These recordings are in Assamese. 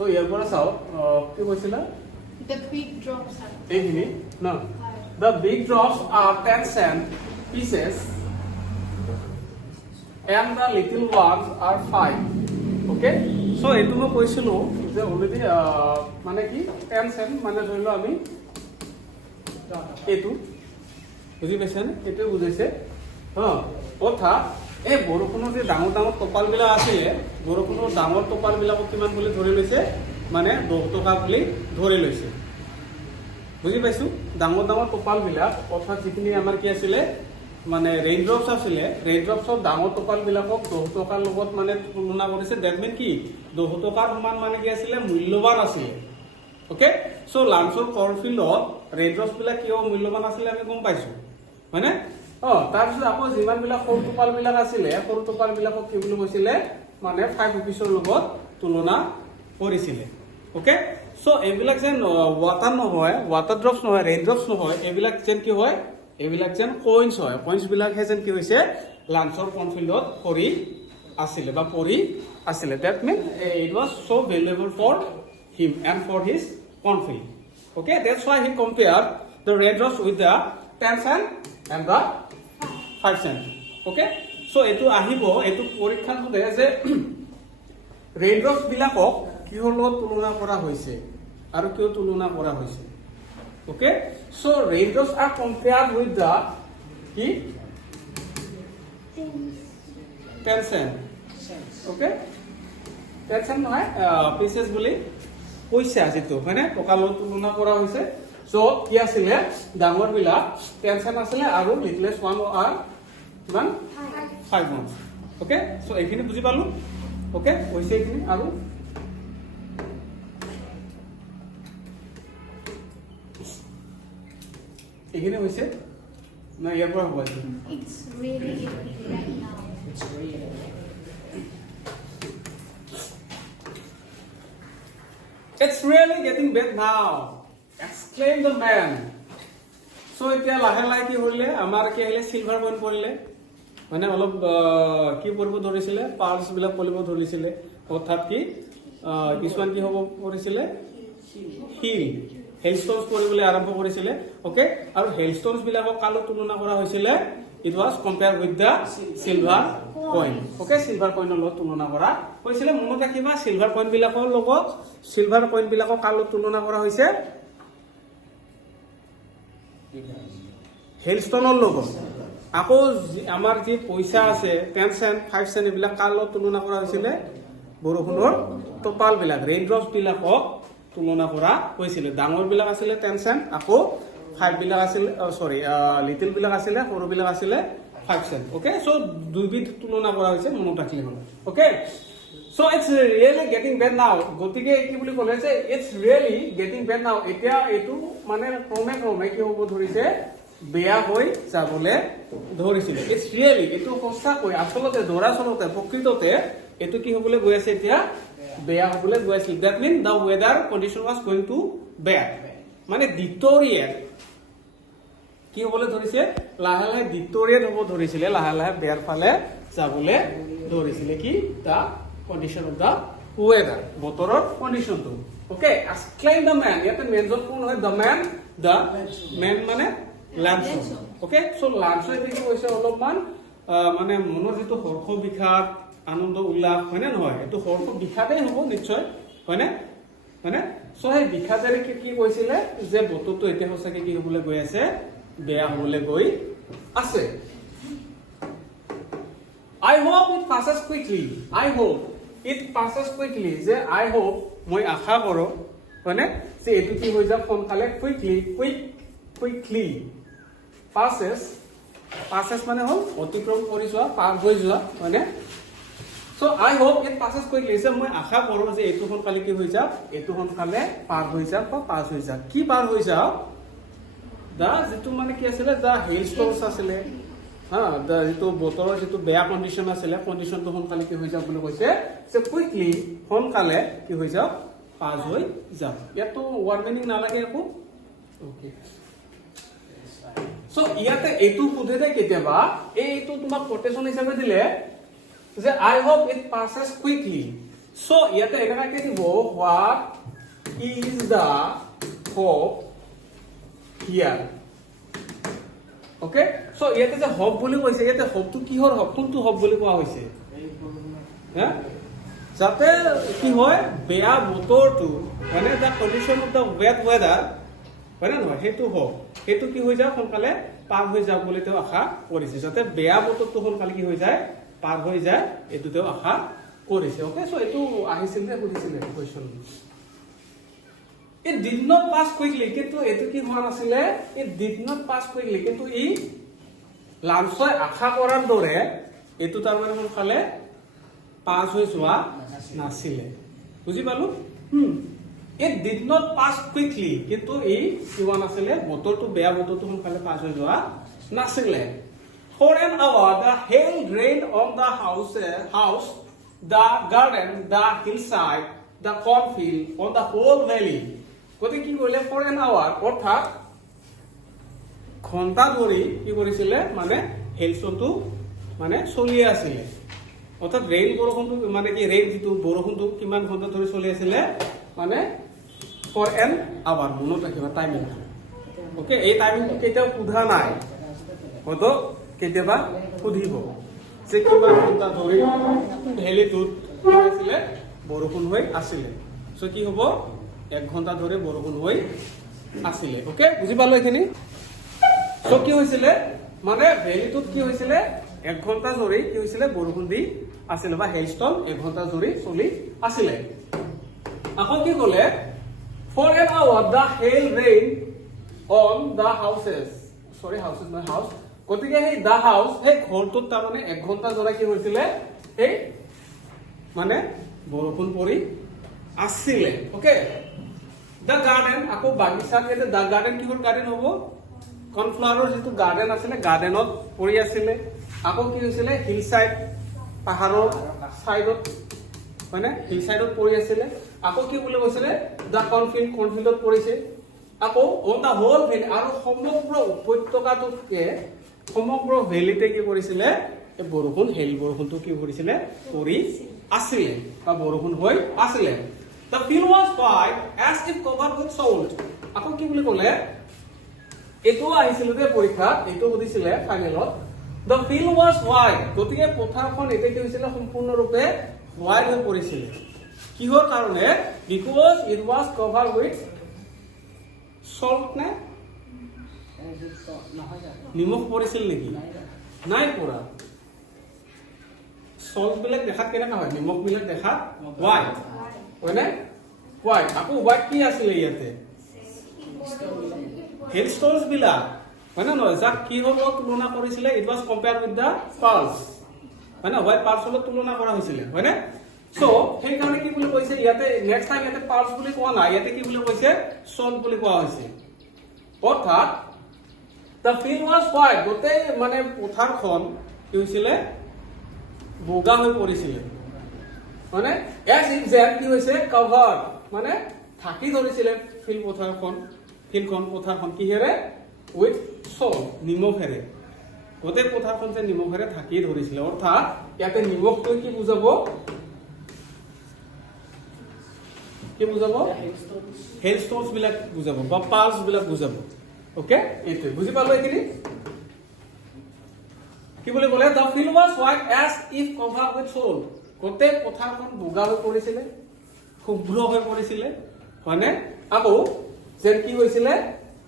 সো ইয়াৰ পৰা চাও কি কৈছিলা The big drops are. এইখিনি না the big drops are 10 cent pieces and the little ones are 5 okay so এটো মই কৈছিলো যে অলৰেডি মানে কি 10 cent মানে ধৰিলো আমি এটো বুজি পাইছানে এটো বুজাইছে অৰ্থাৎ এই বৰষুণৰ যে ডাঙৰ ডাঙৰ টপাল বিলাক আছে বৰষুণৰ ডাঙৰ টপাল বিলাকক কিমান বুলি ধৰি লৈছে মানে 10 টকা বুলি ধৰি লৈছে বুজি পাইছো ডাঙৰ ডাঙৰ টপাল বিলাক অৰ্থাৎ যিখিনি আমাৰ কি আছিলে মানে ৰেইন ড্ৰপছ আছিলে ৰেইন ড্ৰপছৰ ডাঙৰ টপাল বিলাকক 10 টকাৰ লগত মানে তুলনা কৰিছে দ্যাট মিন কি 10 টকাৰ সমান মানে কি আছিলে মূল্যৱান আছিলে ওকে সো লাঞ্চৰ কৰ্নফিল্ডত ৰেইন ড্ৰপছ বিলাক কিয় মূল্যৱান আছিলে আমি গম পাইছো হয়নে তাৰপিছত আকৌ যিমান বিলাক সৰু টপাল বিলাক আছিলে সৰু টপাল বিলাকক কি বুলি কৈছিলে মানে 5 rupees লগত তুলনা কৰিছিলে ওকে সো এইবিলাক যেন ওয়াটাৰ নহয় ওয়াটাৰ ড্ৰপছ নহয় ৰেইন ড্ৰপছ নহয় এইবিলাক যেন কি হয় এইবিলাক যেন কইনছ হয় কইনছ বিলাক হে যেন কি হৈছে লাঞ্চৰ কৰ্নফিল্ডত পৰি আছিলে বা পৰি আছিলে that mean it was so valuable for him and for his cornfield okay that's why he compared the red drops with the 10 cent and the 5 cent okay so etu ahibo etu porikha hode je red drops bilakok kihor লগত তুলনা কৰা হৈছে আৰু কিয় তুলনা কৰা হৈছে okay so red drops are compared with the কি 10 cent okay 10 cent নহয় pieces বুলি পইচা যেটো মানে টকা লগত তুলনা কৰা হৈছে so কি আছিলে ডাঙৰ বিলাক 10 cent আছিলে আৰু লিটলেস ওয়ান আর কিমান 5 months ওকে সো এইখিনি বুজি পালো ওকে হৈছে এইখিনি আৰু এইখিনি হৈছে না ইয়াৰ পৰা হ'ব It's really right now. It's really. It's really getting bad now. Exclaimed the man. So এতিয়া লাহে লাহে কি হলে আমাৰ কি আহিলে সিলভাৰ কইন পৰিলে মানে অলপ কি পৰিব ধৰিছিলে পাৰ্লছ বিলাক পৰিব ধৰিছিলে অৰ্থাৎ কি কিছুমান কি হ'ব কৰিছিলে হিল হেলস্টোনস পৰিবলৈ আৰম্ভ কৰিছিলে ওকে আৰু হেলস্টোনস বিলাকক কালো তুলনা কৰা হৈছিলে it was compare with the silver coin okay silver কইনৰ লগত তুলনা কৰা হৈছিলে মনত ৰাখিবা সিলভাৰ কইন বিলাকৰ লগত সিলভাৰ কইন বিলাকক কালো তুলনা কৰা হৈছে হেলস্টোনৰ লগত আকৌ আমাৰ যে পইচা আছে 10 cent 5 cent এইবিলাক কালো তুলনা কৰা হৈছিলে বৰষুণৰ টপাল বিলাক ৰেইন ড্ৰপছ বিলাকক তুলনা কৰা হৈছিলে ডাঙৰ বিলাক আছিলে 10 cent আকৌ 5 বিলাক আছিল সৰি লিটল বিলাক আছিলে সৰু বিলাক আছিলে 5 cent ওকে সো দুইবিধ তুলনা কৰা হৈছে মনত ৰাখিলে হ'ল okay so it's really getting bad now গতিকে কি বুলি ক'লে যে it's really getting bad now এতিয়া এটো মানে ক্ৰমে ক্ৰমে কি হ'ব ধৰিছে বেয়া হৈ যাবলে ধৰিছিলে it's really এটো সঁচাকৈ আসলতে দৰাচলতে প্ৰকৃততে এটো কি হ'বলে গৈ আছে এতিয়া বেয়া হ'বলে গৈ আছে that mean the weather condition was going to bad মানে ডিটোৰিয়েট কি হ'বলে ধৰিছে লাহে লাহে ডিটোৰিয়েট হ'ব ধৰিছিলে লাহে লাহে বেয়াৰ ফালে যাবলে ধৰিছিলে কি তা condition of the weather বতৰৰ কন্ডিশনটো ওকে exclaim the man ইয়াতে মেনজন কোন হয় the man মানে লাঞ্চ ওকে সো লাঞ্চ এতে কি হৈছে অলপমান মানে মনৰ যেটো হৰ্ষ বিখাত আনন্দ উল্লাস হয়নে নহয় এটো হৰ্ষ বিখাতেই হ'ব নিশ্চয় হয়নে হয়নে সো এই বিখাতেৰে কি কৈছিলে যে বতৰটো এতিয়া হসকে কি হ'বলে গৈ আছে বেয়া হ'বলে গৈ আছে I hope it passes quickly I hope it passes quickly যে I hope মই আশা কৰো মানে যে এটো কি হৈ যাব সোনকালে quickly passes মানে হল অতিক্ৰম কৰি যোৱা পাৰ হৈ যোৱা মানে so I hope it passes quickly যে মই আশা কৰো যে এটো সোনকালে কি হৈ যাব এটো সোনকালে পাৰ হৈ যাব বা পাছ হৈ যাব কি পাৰ হৈ যাব দা যেটো মানে কি আছিল দা হেলস্টোনস আছিল দা যেটো বতৰৰ যেটো বেয়া কন্ডিশন আছিল কন্ডিশনটো সোনকালে কি হৈ যাব বুলি কৈছে যে কুইকলি সোনকালে কি হৈ যাব পাছ হৈ যাব ইয়াতো ওয়ার্ড মিনিং নালাগে একো ওকে সো ইয়াতে এটো খুদে দে কেতিয়াবা এইটো তোমাক কোটেশন হিচাপে দিলে যে I hope it passes quickly So ইয়াতে এনেকাকে দিব what is the hope here. Okay, so ইয়াতে যে hope বুলি কৈছে ইয়াতে hope টো কিহৰ hope কোনটো hope বুলি কোৱা হৈছে হা যাতে কি হয় বেয়া বতৰটো মানে the condition of the wet weather হয় না নহয় হেতু hope হেতু কি হৈ যায় সোনকালে পাৰ হৈ যাব বুলি তেওঁ আশা কৰিছে যাতে বেয়া বতৰটো সোনকালে কি হৈ যায় পাৰ হৈ যায় এটো তেওঁ আশা কৰিছে ওকে সো এটো আহিছিল নে বুজিছিলে question It did not pass quickly কিন্তু এটো কি হোৱা নাছিলে it did not pass quickly কিন্তু ই লাঞ্চই আশা কৰাৰ দৰে এটো তাৰ মানে সোনকালে পাস হৈ যোৱা নাছিলে বুজি পালো It did not pass quickly কিন্তু ই কি হোৱা নাছিলে বতৰটো বেয়া বতৰটো সোনকালে পাস হৈ যোৱা নাছিলে For an hour the hail rained on the house the garden the hillside the cornfield on the whole valley কত কি কৰিলে for an hour অৰ্থাৎ ঘণ্টা ধৰি কি কৰিছিলে মানে হেলছটো মানে চলি আছিল অৰ্থাৎ ৰেইন বৰষুণটো মানে কি ৰেইন যিটো বৰষুণটো কিমান ঘণ্টা ধৰি চলি আছিল মানে for an hour মনত ৰাখিবা টাইমিং ওকে এই টাইমিংটো কেতিয়াও সোধা নাই হয়তো কেতিয়াবা সুধিব যে কিমান ঘণ্টা ধৰি ভেলিটোত কি হৈছিলে বৰষুণ হৈ আছিল সো কি হ'ব 1 ঘণ্টা ধৰি বৰষুণ হৈ আছিল ওকে বুজি পালো এখিনি সো কি হৈছিল মানে ভেলিটোত কি হৈছিল 1 ঘণ্টা ধৰি কি হৈছিল বৰষুণ দি আছিল বা হেলস্টৰ্ম 1 ঘণ্টা ধৰি চলি আছিল আকৌ কি ক'লে for an hour the hail rain on the houses my house গতিকে এই the house এই ঘৰটোত তাৰ মানে 1 ঘণ্টা ধৰি কি হৈছিল এই মানে বৰষুণ পৰি আছিল ওকে the garden আকৌ বাগিচাত এতে the garden কিহৰ গাৰ্ডেন হ'ব কনফ্লাৱাৰৰ যেটো গাৰ্ডেন আছিল গাৰ্ডেনত পৰি আছিল আকৌ কি হৈছিল হিল সাইড পাহাৰৰ সাইডত মানে হিল সাইডত পৰি আছিল আকৌ কি বুলি কৈছিল the cornfieldত পৰিছে আকৌ on the whole valley আৰু সমগ্ৰ উপত্যকাটোকে সমগ্ৰ ভেলিতে কি কৰিছিল এই বৰষুণ হেল বৰষুণটো কি কৰিছিল পৰি আছিল বা বৰষুণ হৈ আছিল The field was white as if covered with salt. আকৌ কি বুলি ক'লে এটো আহিছিল যে পৰীক্ষাত এটো সুধিছিল ফাইনেলত The field was white গতিকে পথাৰখন এতে কি হৈছিল সম্পূৰ্ণৰূপে হোৱাইট হৈ পৰিছিল কিহৰ কাৰণে because it was covered with salt নে নিমখ পৰিছিল নেকি নাই পৰা salt বিলাক দেখাত কেনেকা হয় নিমখ বিলাক দেখাত white হয়নে হোৱাইট আকৌ হোৱাইট কি আছিল ইয়াতে হেলস্টৰ্মছ বিলাক হয় না নহয় যাক কি হ'ব তুলনা কৰিছিল it was compared with the pulse হয় না হোৱাইট পালসৰ তুলনা কৰা হৈছিল হয়নে সো সেই কাৰণে কি বুলি কৈছে ইয়াতে নেক্সট টাইম ইয়াতে পালস বুলি কোৱা নাই ইয়াতে কি বুলি কৈছে সল্ট বুলি কোৱা হৈছে অৰ্থাৎ the field was white গোটেই মানে পথাৰখন কি হৈছিল বগা হৈ পৰিছিল মানে as if that কি হৈছে কভাৰ মানে ঢাকি ধৰিছিল ফিল্ড পথাৰখন কিহেৰে উইথ সল্ট নিমখেৰে গোটেই পথাৰখন যে নিমখেৰে ঢাকি ধৰিছিল অৰ্থাৎ ইয়াতে নিমখটো কি বুজাব হেলস্টৰ্মছ বিলাক বুজাব বা পালস বিলাক বুজাব ওকে এইটো বুজি পালো এইখিনি কি বুলি ক'লে the field was white as if covered with salt গোটেই পথাৰখন বগা হৈ পৰিছিল শুভ্ৰ হৈ পৰিছিল হয়নে আকৌ যেন কি হৈছিল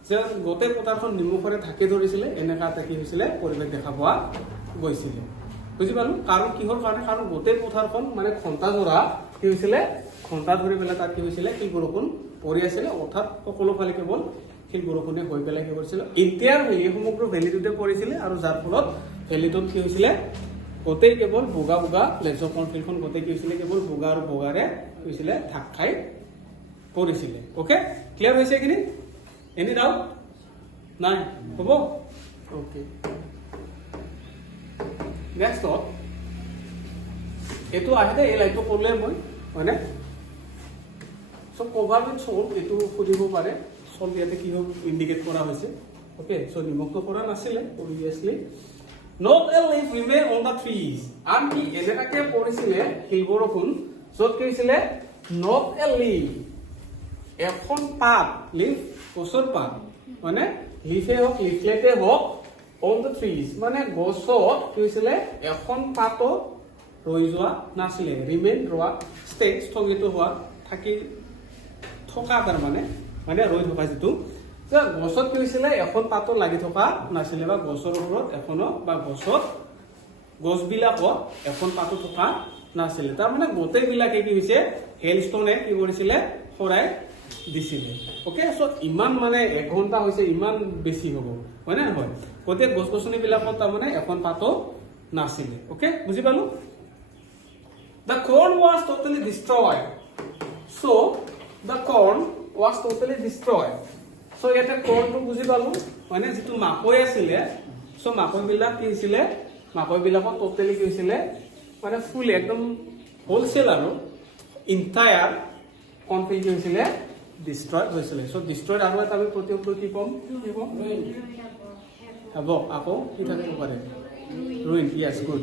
যে গোটেই পথাৰখন নিমখৰে ঢাকি ধৰিছিল এনেকা এটা কি হৈছিল পৰিৱেশ দেখা পোৱা গৈছিল বুজি পালো কাৰণ কিহৰ কাৰণে কাৰণ গোটেই পথাৰখন মানে ঘণ্টা ধৰা কি হৈছিল ঘণ্টা ধৰি পেলাই তাত কি হৈছিল কি বৰষুণ পৰি আছিল অৰ্থাৎ সকলো ফালে কেৱল শিল বৰষুণে হৈ পেলাই কি কৰিছিল ইণ্টাৰ ভেলি সমগ্ৰ ভেলিটোতে পৰিছিল আৰু যাৰ ফলত ভেলিটোত কি হৈছিল গোটেই কেৱল বগা বগা প্লেটছ অফ কৰ্নফিল্ডখন গোটেই কি হৈছিল কেৱল বগা আৰু বগাৰে কি হৈছিল ঢাক খাই পৰিছিল ওকে ক্লিয়াৰ হৈছে এইখিনি এনি ডাউট নাই হ'ব ওকে নেক্সট এইটো আহিলে এই লাইনটো কৰিলে মই হয়নে সো কভাৰ উইথ সল্ট এইটো সুধিব পাৰে সল্ট ইয়াতে কি হ'ব ইণ্ডিকেট কৰা হৈছে ওকে সো নিমখটো কৰা নাছিলে obviously Not a leaf remained on the trees. আনকি এনেকাকে পৰিছিলে শিল বৰষুণ য'ত কি হৈছিলে নট এ লিফ, এখন পাত, লিফ গছৰ পাত মানে লিফে হওক লিফলেটে হওক অন দ্য ট্ৰিজ মানে গছত কি হৈছিলে এখন পাতো ৰৈ যোৱা নাছিলে, ৰিমেইন ৰোৱা ষ্টেট স্থগিত হোৱা থাকি থকা তাৰমানে মানে ৰৈ থকা যিটো গছত কি হৈছিলে এখন পাতো লাগি থকা নাছিলে বা গছৰ ওপৰত এখনো বা গছবিলাকত এখন পাতো থকা নাছিলে, তাৰমানে গোটেইবিলাকে কি হৈছে হেলষ্টনে কি কৰিছিলে খৰাই দিছিলে। অ'কে, চ' ইমান মানে 1 ঘণ্টা হৈছে, ইমান বেছি হ'ব হয় নে নহয়, গোটেই গছ গছনিবিলাকত তাৰমানে এখন পাতো নাছিলে। অ'কে, বুজি পালো। The corn was totally destroyed. So the corn was totally destroyed. So ইয়াতে cornটো বুজি পালো মানে যিটো মাকৈ আছিলে, চ' মাকৈবিলাক কি হৈছিলে, মাকৈবিলাকত টোটেলি কি হৈছিলে মানে ফুল একদম হোলচেল আৰু ইণ্টায়াৰ কৰ্ণফিল্ড কি হৈছিলে ডিষ্ট্ৰয় হৈছিলে। চ' ডিষ্ট্ৰয়ড আৰু এটা আমি প্ৰতিউত্তৰ কি ক'ম হ'ব আকৌ কি থাকিব পাৰে ruined. Yes, good.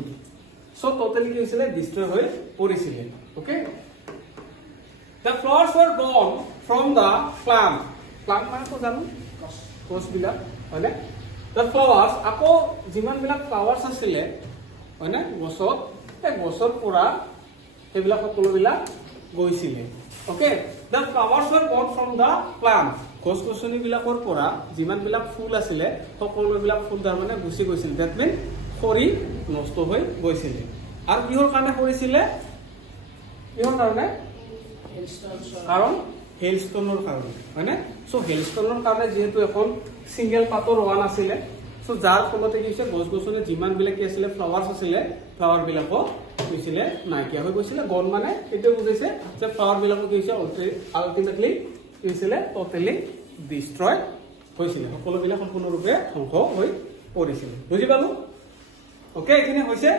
So totally কি হৈছিলে ডিষ্ট্ৰয় হৈ পৰিছিলে। Okay, the flowers were gone from the plant. Plant মানে তো জানো গছবিলাক হয়নে, the flowers আকৌ যিমানবিলাক flowers আছিলে হয়নে গছত, এই গছৰ পৰা সেইবিলাক সকলোবিলাক গৈছিলে। Okay, the flowers were gone from the plant. গছ গছনিবিলাকৰ পৰা যিমানবিলাক ফুল আছিলে সকলোবিলাক ফুল তাৰমানে গুচি গৈছিল, that means সৰি নষ্ট হৈ গৈছিলে। আৰু কিহৰ কাৰণে সৰিছিলে, কিহৰ কাৰণে, কাৰণ হেলষ্টনৰ কাৰণে হয়নে। চ' হেলষ্টনৰ কাৰণে যিহেতু এখন চিংগেল পাতৰ হোৱা নাছিলে, চ' যাৰ ফলতে কি হৈছে গছ গছনি যিমানবিলাক কি আছিলে ফ্লাৱাৰ্ছ আছিলে ফ্লাৱাৰবিলাকো কি হৈছিলে নাইকিয়া হৈ গৈছিলে। গন মানে এইটোৱে বুজাইছে যে ফ্লাৱাৰবিলাকো কি হৈছে আল্টিমেটলি কি হৈছিলে টোটেলি ডিষ্ট্ৰয় হৈছিলে, সকলোবিলাক সম্পূৰ্ণৰূপে ধ্বংস হৈ পৰিছিলে। বুজি পালো। অ'কে, এইখিনি হৈছে।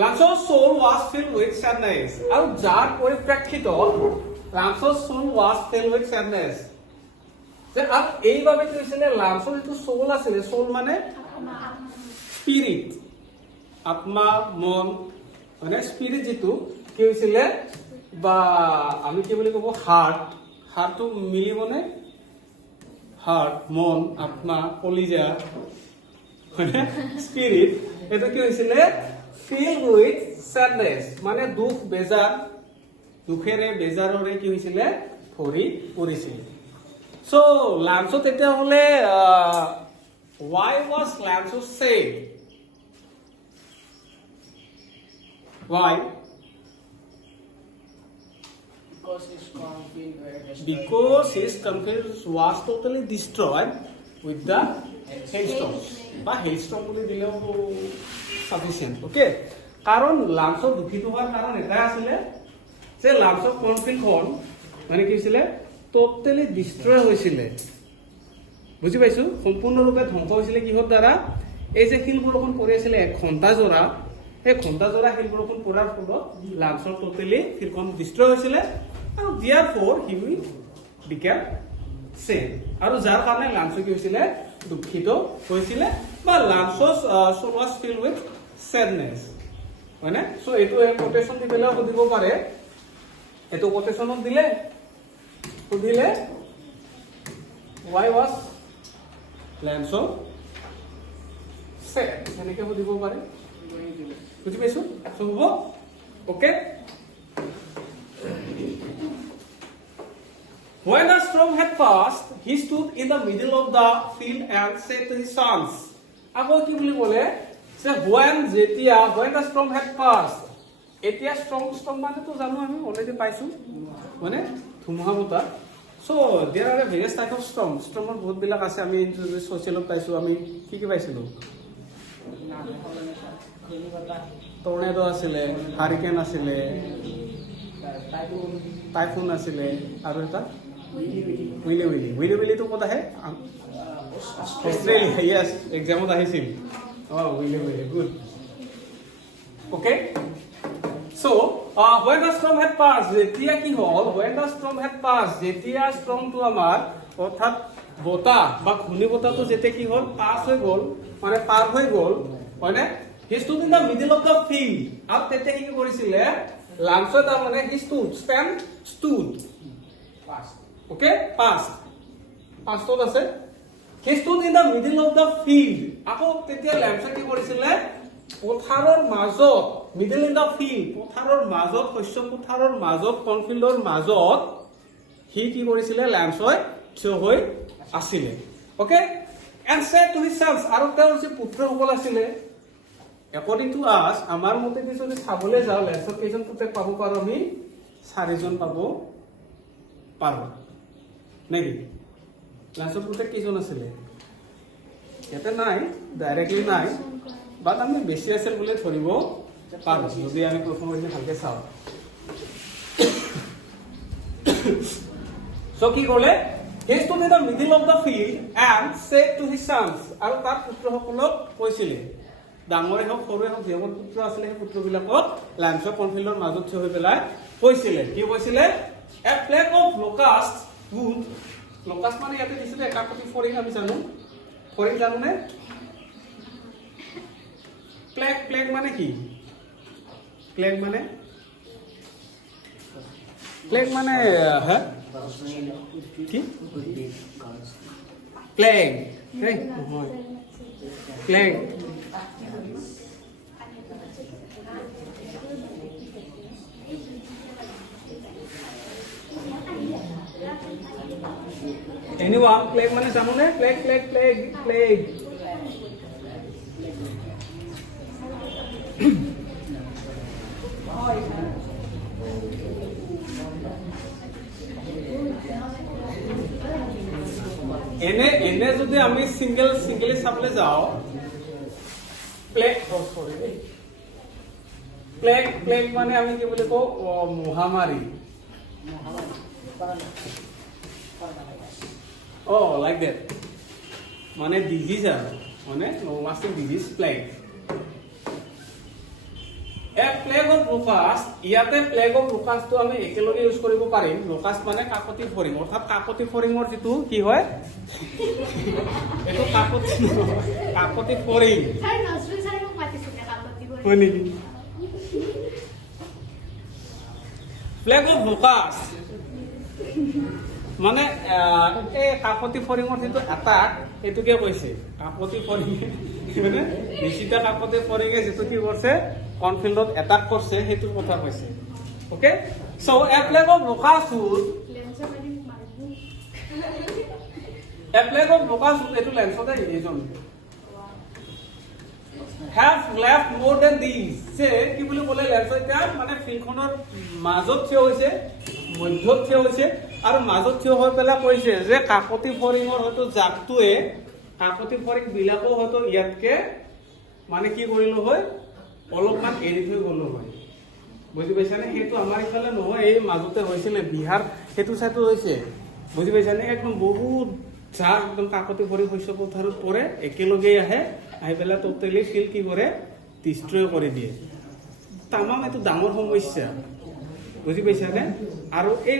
Lance's soul was filled with sadness. আৰু যাৰ পৰিপ্ৰেক্ষিতত Lance's soul was filled with sadness, যে আৰু এইভাবে কি হৈছিলে লাঞ্চৰ যিটো সোল আছিলে, সোল মানে স্পিৰিট, আত্মা মন মানে স্পিৰিট যিটো কি হৈছিলে বা আমি কি বুলি ক'ব হাৰ্টটো মিলিবনে, হাৰ্ট মন আত্মা কলিজা মানে স্পিৰিট, এইটো কি হৈছিলে filled with sadness মানে দুখ বেজাৰ, দুখেৰে বেজাৰৰে কি হৈছিলে ভৰি পৰিছিলে। So Lanzo তেতিয়াহ'লে why was Lanzo sad? Why? Because his confidence was totally destroyed with the hailstorm. বা hailstorm বুলি দিলেও sufficient. Okay? কাৰণ লাঞ্চৰ দুখিত হোৱাৰ কাৰণ এটাই আছিলে যে লাঞ্চৰ কৰ্ণফিল্ডখন মানে কি হৈছিলে টোটেলি ডিষ্ট্ৰয় হৈছিলে। বুজি পাইছো, সম্পূৰ্ণৰূপে ধ্বংস হৈছিলে কিহৰ দ্বাৰা, এই যে শিল বৰষুণ পৰি আছিলে 1 ঘণ্টা জোৰা, সেই ঘণ্টা জোৰা শিল বৰষুণ পৰাৰ ফলত লাঞ্চৰ টোটেলি শিলখন ডিষ্ট্ৰয় হৈছিলে আৰু therefore he became sad, আৰু যাৰ কাৰণে লাঞ্চ কি হৈছিলে দুখিত হৈছিলে বা লাঞ্চৰ soul was filled with sadness হয়নে। সো এইটো কোটেশন দি পেলাও সুধিব পাৰে, এইটো কোটেশনত দিলে সুধিলে why was Lanzo sad এনেকে সুধিব পাৰে, বুজি পাইছো। সো হ'ব okay. When the storm had passed, he stood in the middle of the field and said to his sons. আকৌ কি বুলি ক'লে যে when the storm had passed, এতিয়া storm মানে তো জানো আমি অলৰেডি পাইছো মানে ধুমুহা বতাহ। So there are various type of stormৰ বহুত বিলাক আছে, আমি সোশ্যালত পাইছো, আমি কি পাইছিলো টৰ্নেডো আছিলে, হাৰিকেন আছিলে, টাইফুন আছিলে আৰু এটা উইলি তো ক'ত আহে, অষ্ট্ৰেলিয়া। ইয়েছ, এক্সামত আহিছিল। Really good. Okay, so when the storm had passed, যেতিয়া কি হ'ল when the storm had passed, যেতিয়া stormটো আমাৰ অৰ্থাৎ বতাহ বা ঘূৰ্ণি বতাহটো যেতিয়া কি হ'ল পাছ হৈ গ'ল মানে পাৰ হৈ গ'ল হয়নে, he stood in the middle of the field আৰু তেতিয়া কি কৰিছিলে লাঞ্চত তাৰমানে হি ষ্টুড ওকে পাষ্টত আছে he stood in the middle of the field আকৌ তেতিয়া লাঞ্চত কি কৰিছিলে পথাৰৰ মাজত মিডল ইন দ্য ফিল্ড পথাৰৰ মাজত শস্য পথাৰৰ মাজত কৰ্ণফিল্ডৰ মাজত হি কি কৰিছিলে লাঞ্চই থিয় হৈ আছিলে okay and said to his sons আৰু তেওঁৰ যে পুত্ৰসকল আছিলে According to us, আমাৰ মতে কি যদি চাবলৈ যাওঁ লেন্সত কেইজন পুতেক পাব পাৰো আমি 4 জন পাব পাৰো নেকি লেন্সত পুতেক কেইজন আছিলে ইয়াতে নাই ডাইৰেক্টলি নাই বাট আমি বেছি আছিল বুলি ধৰিব পাৰো যদি আমি প্ৰথমে ভালকে চাওঁ সো কি ক'লে he stood in the middle of the field and said to his sons আৰু তাৰ পুত্ৰসকলক কৈছিলে ডাঙৰে হওক সৰুৱে হওক যিসকল পুত্ৰ আছিলে সেই পুত্ৰবিলাকক লাঞ্চৰ কৰ্ণফিল্ডৰ মাজত থিয় হৈ পেলাই কৈছিলে কি কৈছিলে এ plague of locust would locust মানে ইয়াতে দিছিলে একাকতি ফৰিং আমি জানো ফৰিং জানোনে প্লেগ মানে কি প্লেগ মানে হা কি প্লেগ এই নহয় প্লেগ Anyone plague মানে জানো নে plague এনে যদি আমি সিঙ্গেলি চাবলৈ যাওঁ প্লেগ মানে আমি কি বুলি কওঁ মহামাৰী Oh, like that. মানে disease মানে nomastic disease plague. A plague of locust, ইয়াতে plague of locust তো আমি একেলগে ইউজ কৰিব পাৰিম locust মানে কাকতি ফৰিং অৰ্থাৎ কাকতি ফৰিঙৰ যেটো কি হয় এটো কাকতি ফৰিং স্যাৰ নজৰুল স্যাৰ মোক মাতিছে কাকতি ফৰিং হয় নেকি plague of locust মানে এই কাকতি ফৰিঙৰ যেটো এটাক এটোকে কৈছে কাকতি ফৰিং মানে নিশিতা কাকতি ফৰিঙে যেটো কি কৰিছে কনফিল্ডত এটাক কৰিছে হেতুৰ কথা কৈছে okay so a plague of locust লেন্সৰ মানে মাৰিবো এ প্লেগ অফ লোকাষ্ট এটো লেন্সতে এইজন have left more than these সে কি বুলি ক'লে লেন্স এতিয়া মানে ফিল্ডখনৰ মাজত থিয় হৈছে মধ্যত থিয় হৈছে আৰু মাজত থিয় হৈ পেলাই কৈছে যে কাকতি ফৰিঙৰ হয়তো জাকটোৱে কাকতি ফৰিং বিলাকো হয়তো ইয়াতকে মানে কি কৰিলো হয় অলপমান এৰি থৈ গলো হয় বুজি পাইছানে সেইটো আমাৰ ইফালে নহয় এই মাজতে হৈছিল বিহাৰ সেইটো সাইটো হৈছে বুজি পাইছানে একদম বহুত জাক একদম কাকতি ফৰিং শস্য পথাৰত পৰে একেলগে আহে আহি পেলাই টোটেলি ফিল কি কৰে ডিস্ট্ৰয় কৰি দিয়ে তামাম এটো ডাঙৰ সমস্যা বুজি পাইছানে আৰু এই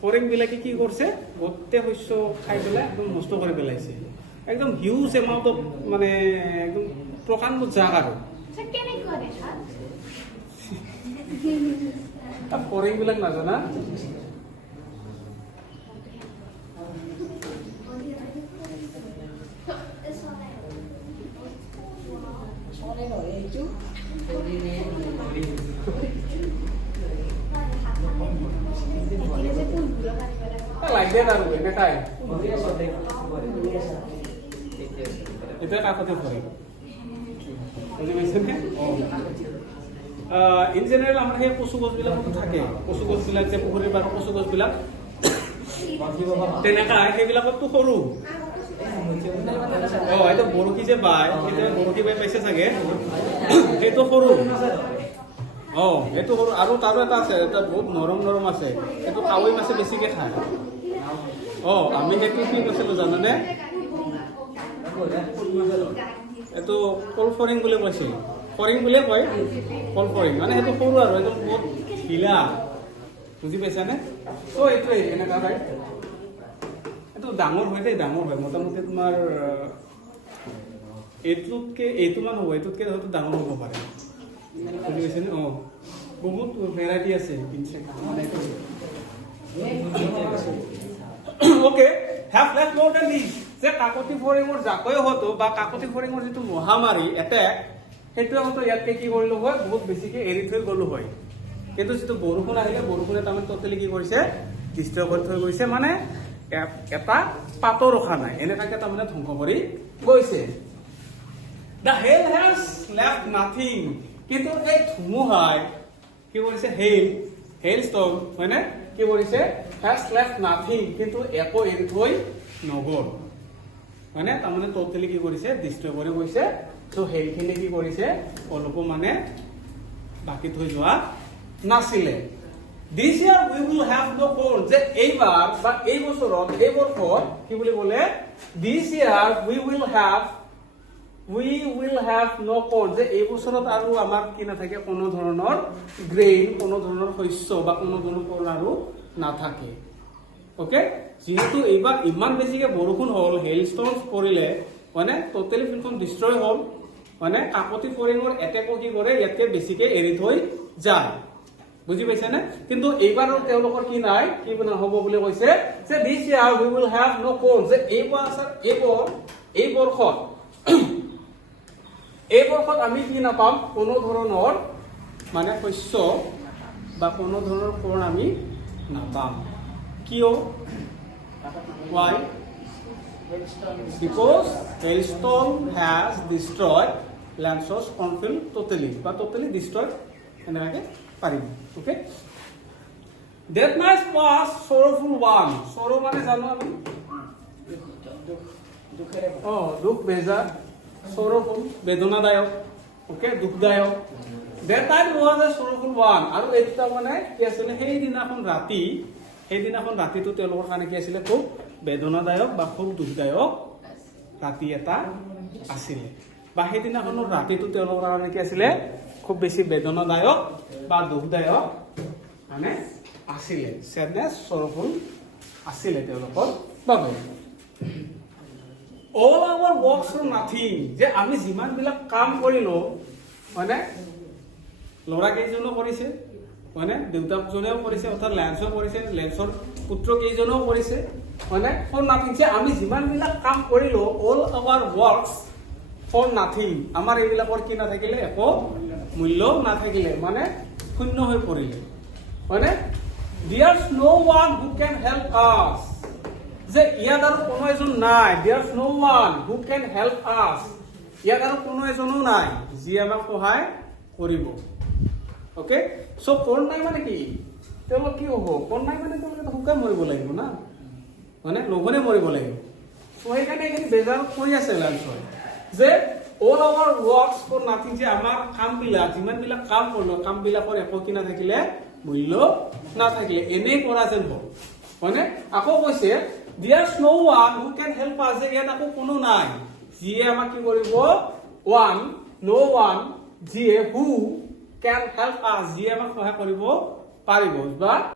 ফৰিং বিলাকে কি কৰিছে গোটেই শস্য খাই পেলাই একদম নষ্ট কৰি পেলাইছে একদম হিউজ এমাউন্ট অফ মানে একদম প্ৰকাণ্ড জাক আৰু স্যাৰ কেনে কৰে স্যাৰ ফৰিং বিলাক নাজানা লাগে আৰু এনেকাই এটা কাকতে ফৰিং বুজি পাইছেনে ইন জেনেৰেল আমাৰ সেই কচু গছবিলাকতো থাকে কচু গছবিলাক যে পুখুৰীৰ পাৰৰ কচু গছবিলাক তেনেকা সেইবিলাকতো সৰু এইটো বৰশী যে বাই এতিয়া বৰশী বাই পাইছে চাগে সেইটো সৰু এইটো সৰু আৰু তাৰো এটা আছে এটা বহুত নৰম আছে এইটো কাৱৈ মাছে বেছিকে খায় আমি সেইটো কি কৈছিলো জানানে এইটো কল ফৰিং বুলি কৈছিল ফৰিং বুলিয়ে কয় কল ফৰিং মানে সেইটো সৰু আৰু একদম বহুত ঢিলা বুজি পাইছানে ত' এইটোৱে এনেকুৱা হয় এইটো ডাঙৰ হয় দেই ডাঙৰ হয় মোটামুটি তোমাৰ এইটোতকে এইটো মান হ'ব, এইটোতকে হয়তো ডাঙৰ হ'ব পাৰে। বুজি পাইছেনে? বহুত ভেৰাইটি আছে। ওকে, হ্যাভ লেস মোৰ দেন দিস। যে কাকতি ফৰিঙৰ জাকৈ হতো বা কাকতি ফৰিঙৰ যিটো মহামাৰী এটেক, সেইটো হয়তো ইয়াতকে কি কৰিলো হয়, বহুত বেছিকে এৰি থৈ গ'লো হয়। কিন্তু যিটো বৰষুণ আহিলে, বৰষুণে তাৰমানে টোটেলি কি কৰিছে, ডিষ্ট্ৰয় কৰি থৈ গৈছে, মানে এটা পাতো ৰখা নাই, এনেকাকে তাৰমানে ধ্বংস কৰি গৈছে। The hail has left nothing. কিন্তু এই ধুমুহাই কি কৰিছে, হেইল ষ্টৰ্ম হয়নে, কি কৰিছে, has left nothing, কিন্তু একো এৰি থৈ নগ'ল হয়নে, তাৰমানে টোটেলি কি কৰিছে, ডিষ্ট্ৰয় কৰি গৈছে। ত' সেইখিনি কি কৰিছে, অলপো মানে বাকী থৈ যোৱা নাছিলে। This year we will have no corn. যে এইবাৰ বা এই বছৰত, এই বৰ্ষত কি বুলি ক'লে, this year we will have no corn. যে এই বছৰত আৰু আমাৰ কি নাথাকে, কোনো ধৰণৰ গ্ৰেইন, কোনো ধৰণৰ শস্য বা কোনো ধৰণৰ corn আৰু নাথাকে। ওকে, যিহেতু এইবাৰ ইমান বেছিকে বৰষুণ হ'ল, হেইল ষ্টৰ্মছ পৰিলে মানে টোটেলি ফিল্ডখন ডিষ্ট্ৰয় হ'ল, মানে কাকতি ফৰিঙৰ এটেকো কি কৰে, ইয়াতকে বেছিকে এৰি থৈ যায়। বুজি পাইছেনে? কিন্তু এইবাৰ তেওঁলোকৰ কি নাই, কি নহ'ব বুলি কৈছে, যে this year we will have no corn. যে এই বৰ্ষত আমি কি নাপাম, কোনো ধৰণৰ মানে শস্য বা কোনো ধৰণৰ corn আমি নাপাম। কিয়? Why? Because hailstorm has destroyed land source cornfield totally, বা totally destroyed এনেকে পাৰিম। Okay, that night was sorrowful one. sorrow মানে জানো আমি, দুখ বেজাৰ, sorrowful বেদনাদায়ক, okay, দুখদায়ক। that night was a sorrowful one. আৰু এইটা মানে কি আছিলে, সেইদিনাখন ৰাতিটো তেওঁলোকৰ কাৰণে কি আছিলে, খুব বেদনাদায়ক বা খুব দুখদায়ক ৰাতি এটা আছিলে, বা সেইদিনাখনৰ ৰাতিটো তেওঁলোকৰ কাৰণে কি আছিলে, খুব বেছি বেদনাদায়ক বা দুখদায়ক মানে আছিলে, চেডনেছ, সৰফুল আছিলে তেওঁলোকৰ বাবে। all our works for nothing. যে আমি যিমান বিলাক কাম কৰিলো, মানে ল'ৰা কেইজনো কৰিছে, মানে দেউতাকজনেও কৰিছে, অৰ্থাৎ লেন্সও কৰিছে, লেন্সৰ পুত্ৰ কেইজনেও কৰিছে, মানে for nothing. যে আমি যিমান বিলাক কাম কৰিলো, all our works for nothing. আমাৰ এইবিলাকৰ কি নাথাকিলে, একো মূল্য নাথাকিলে, মানে শূন্য হৈ পৰিলে, হয়নে? There's no one who can help us. যে ইয়াত আৰু কোনো এজন নাই, there's no one who can help us. ইয়াত আৰু কোনো এজনো নাই যি আমাক সহায় কৰিব। ওকে, সো কোন নাই মানে কি, তেওঁলোক কি হ'ব, কোন নাই মানে তেওঁলোকে শুকাই মৰিব লাগিব না, মানে লঘনে মৰিব লাগিব। সো সেইকাৰণে এইখিনি বেজাৰত কৈ আছে লাঞ্চৰ, যে all our works for nothing. যে আমাৰ কামবিলাক, যিমান বিলাক কাম কৰিলো, কামবিলাকৰ একো কি নাথাকিলে, মূল্য নাথাকিলে, এনেই কৰা যেন হ'ল, হয়নে? আকৌ কৈছে there's no one who can help us. যে ইয়াত আকৌ কোনো নাই যিয়ে আমাক কি কৰিব, no one যিয়ে who can help us, যিয়ে আমাক সহায় কৰিব পাৰিব বা